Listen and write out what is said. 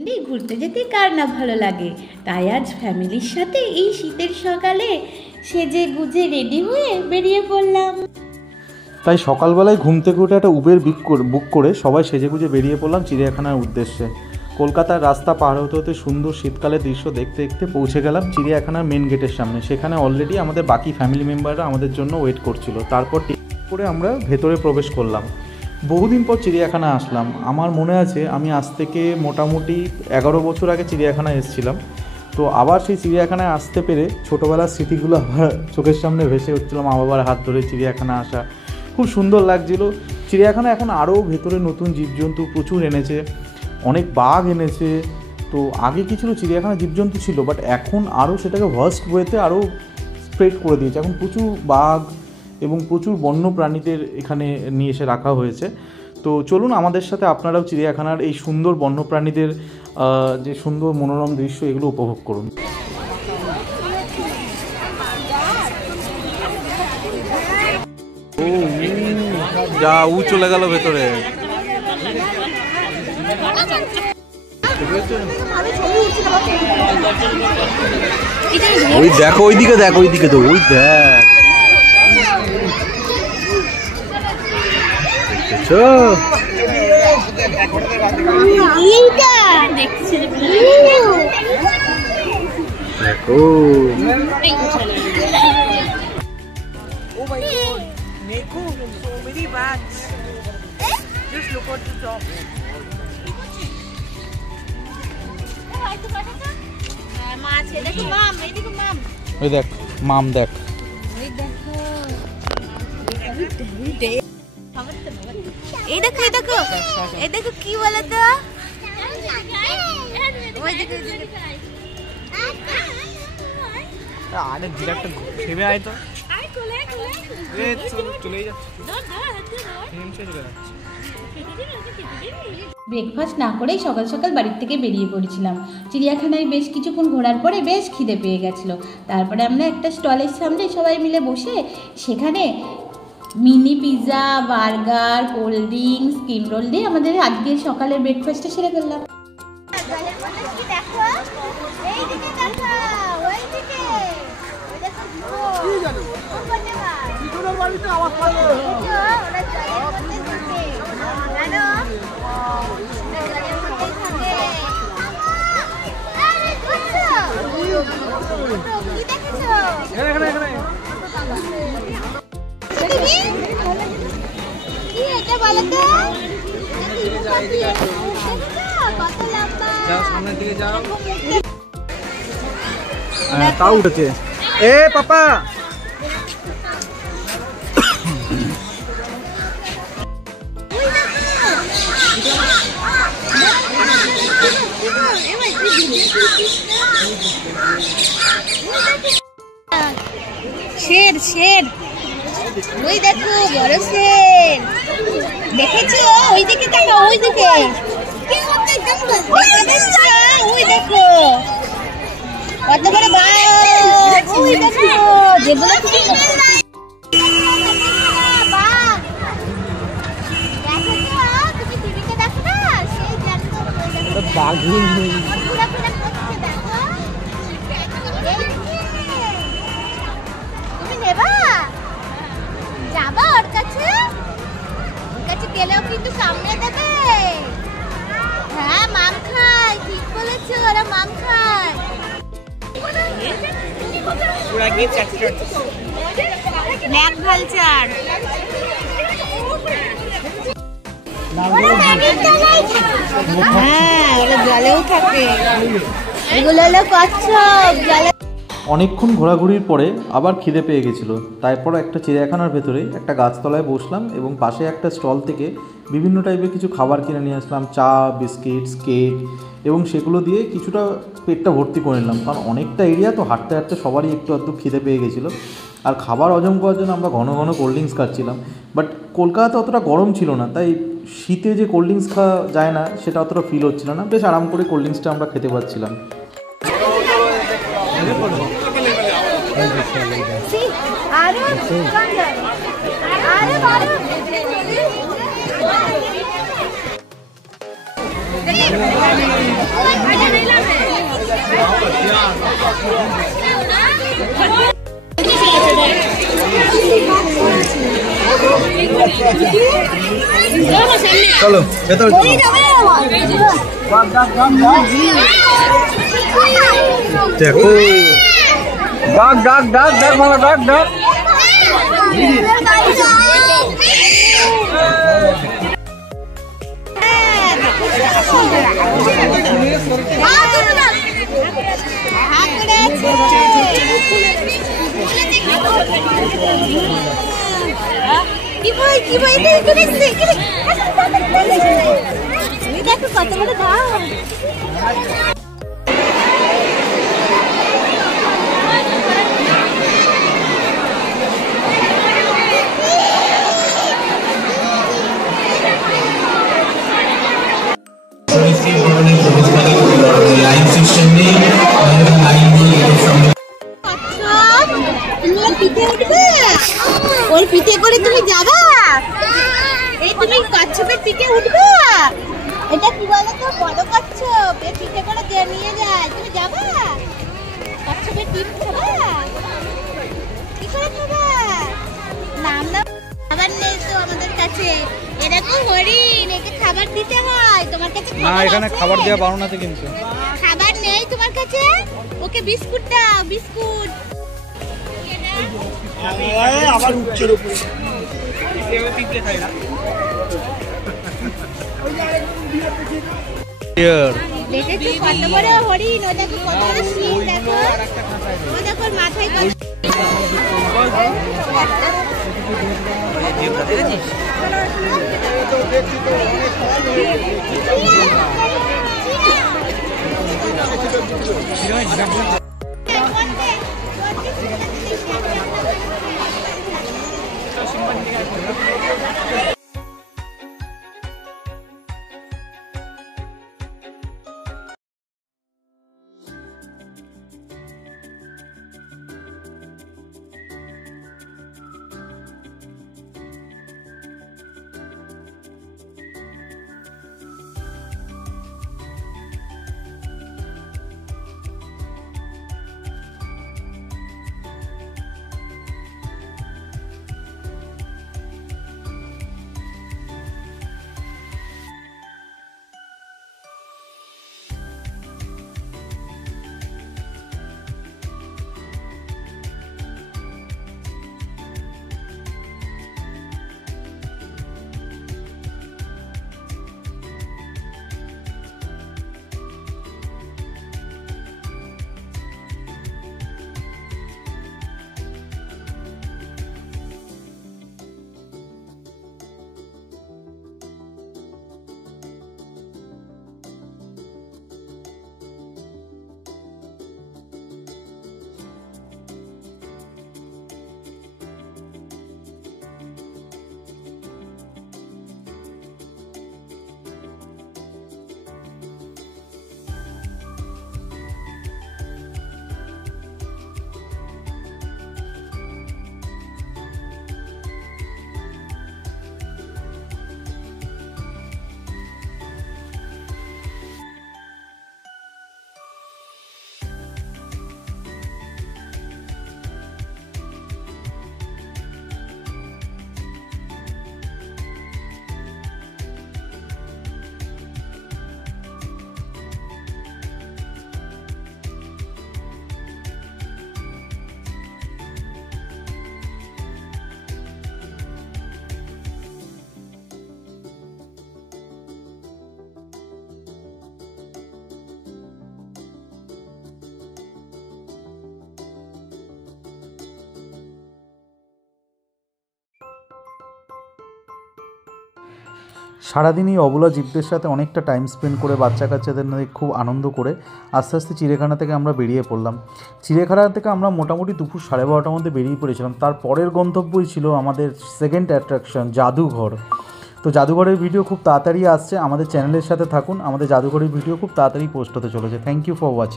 ঘুরতে যেতে কার না ভালো লাগে, তাই আজ ফ্যামিলির সাথে এই শীতের সকালে সেজে গুজে রেডি হয়ে বেরিয়ে পড়লাম। তাই সকালবেলায় ঘুম থেকে উঠে একটা উবের বুক করে সবাই সেজেগুজে বেরিয়ে পড়লাম চিড়িয়াখানার উদ্দেশ্যে। কলকাতার রাস্তা পার হতে হতে সুন্দর শীতকালের দৃশ্য দেখতে দেখতে পৌঁছে গেলাম চিড়িয়াখানার মেন গেটের সামনে। সেখানে অলরেডি আমাদের বাকি ফ্যামিলি মেম্বাররা আমাদের জন্য ওয়েট করছিল। তারপর টিকিট করে আমরা ভেতরে প্রবেশ করলাম। বহুদিন পর চিড়িয়াখানা আসলাম। আমার মনে আছে আমি আজ থেকে মোটামুটি 11 বছর আগে চিড়িয়াখানায় এসেছিলাম। তো আবার সেই চিড়িয়াখানায় আসতে পেরে ছোটোবেলার স্মৃতিগুলো আবার চোখের সামনে ভেসে উঠছিল। মা বাবার হাত ধরে চিড়িয়াখানা আসা খুব সুন্দর লাগছিল। চিড়িয়াখানা এখন আরও ভেতরে নতুন জীবজন্তু প্রচুর এনেছে, অনেক বাঘ এনেছে। তো আগে কি ছিল, চিড়িয়াখানা জীবজন্তু ছিল, বাট এখন আরও সেটাকে ভার্স্ট ওয়েতে আরও স্প্রেড করে দিয়েছে। এখন প্রচুর বাঘ এবং প্রচুর বন্য প্রাণীদের এখানে নিয়ে এসে রাখা হয়েছে। তো চলুন আমাদের সাথে আপনারাও চিড়িয়াখানার এই সুন্দর বন্যপ্রাণীদের যে সুন্দর মনোরম দৃশ্য এগুলো উপভোগ করুন। যা উ চলে গেল ভেতরে। ওই দেখো, ওইদিকে দেখো, ওইদিকে তো ওই দেখ, দেখো Neko, so many bats. Just look at the top. ওই দেখ মাম, দেখ এই দেখো এই দেখো এই দেখো কি বলে তো, আরে ডিরেক্ট ভেবে আয় তো চলে যাচ্ছে। ব্রেকফাস্ট না করেই সকাল সকাল বাড়ির থেকে বেরিয়ে পড়েছিলাম। চিড়িয়াখানায় বেশ কিছুক্ষণ ঘোরার পরে বেশ খিদে পেয়ে গেছিলো। তারপরে আমরা একটা স্টলের সামনে সবাই মিলে বসে সেখানে mini pizza, burger, cold drinks, স্কিম রোল দিয়ে আমাদের আজকের সকালের ব্রেকফাস্টটা সেরে ফেললাম। তাও উঠেছে। এ পাপা শের শের, ওই দেখো বড় শের, দেখেছো? ওই দিকে দেখো, ওই দিকে ওই দেখো কত বড় বাঘ, ওই দেখো যেগুলো বাঘিন যাবা ওর কাছে? ওর কাছে গেলেও কিন্তু সামনে দেবে। হ্যাঁ মাম খায়, ঠিক বলেছো, ওরা মাম খায়। ম্যাক ভালচার, হ্যাঁ ওরা জলেও থাকে, এগুলো হলো কচ্ছপ জলে। অনেকক্ষণ ঘোরাঘুরির পরে আবার খিদে পেয়ে গেছিলো। তারপর একটা চিড়িয়াখানার ভেতরে একটা গাছতলায় বসলাম এবং পাশে একটা স্টল থেকে বিভিন্ন টাইপের কিছু খাবার কিনে নিয়ে আসলাম, চা, বিস্কিটস, কেক, এবং সেগুলো দিয়ে কিছুটা পেটটা ভর্তি করে নিলাম। কারণ অনেকটা এরিয়া তো, হাঁটতে হাঁটতে সবারই একটু আধটু খিদে পেয়ে গেছিলো। আর খাবার হজম করার জন্য আমরা ঘন ঘন কোল্ড ড্রিঙ্কস খাচ্ছিলাম। বাট কলকাতাতে অতটা গরম ছিল না, তাই শীতে যে কোল্ড ড্রিঙ্কস খাওয়া যায় না সেটা অতটা ফিল হচ্ছিল না। বেশ আরাম করে কোল্ড ড্রিঙ্কসটা আমরা খেতে পারছিলাম। চলো ভেতরে দেখো ডাক ডাক ডাক ডাক মামা ডাক ডাক দেখো কত বড় দাম। ওর পিঠে করে তুমি যাবা? এই তুমি কচ্ছপের পিঠে উঠবা? এটা কি বলো তো, বড় কচ্ছপ, এর পিঠে করে নিয়ে যায়, তুমি যাবা? কচ্ছপের পিঠ খাবা? কি করে খাবা? নাম না, খাবার নেই তো আমাদের কাছে। এরকম হরিণ, একে খাবার দিতে হয়। তোমার কাছে না, এখানে খাবার দেওয়া বারণ আছে কিন্তু। খাবার নেই তোমার কাছে? ওকে বিস্কুট দাও, বিস্কুট। আবার উচ্চের উপরে দেখেছো কত বড় হরিণ? ও দেখো কত বড় শিং, দেখো ও দেখো মাথায় কত। সারাদিন এই অবলা জীবদের সাথে অনেকটা টাইম স্পেন্ড করে বাচ্চা কাচ্চাদের নিয়ে খুব আনন্দ করে আস্তে আস্তে চিড়িয়াখানা থেকে আমরা বেরিয়ে পড়লাম। চিড়িয়াখানা থেকে আমরা মোটামুটি দুপুর 12:30টার মধ্যে বেরিয়ে পড়েছিলাম। তার পরের গন্তব্যই ছিল আমাদের সেকেন্ড অ্যাট্রাকশন জাদুঘর। তো জাদুঘরের ভিডিও খুব তাড়াতাড়ি আসছে, আমাদের চ্যানেলের সাথে থাকুন। আমাদের জাদুঘরের ভিডিও খুব তাড়াতাড়ি পোস্ট হতে চলেছে। Thank you for watching.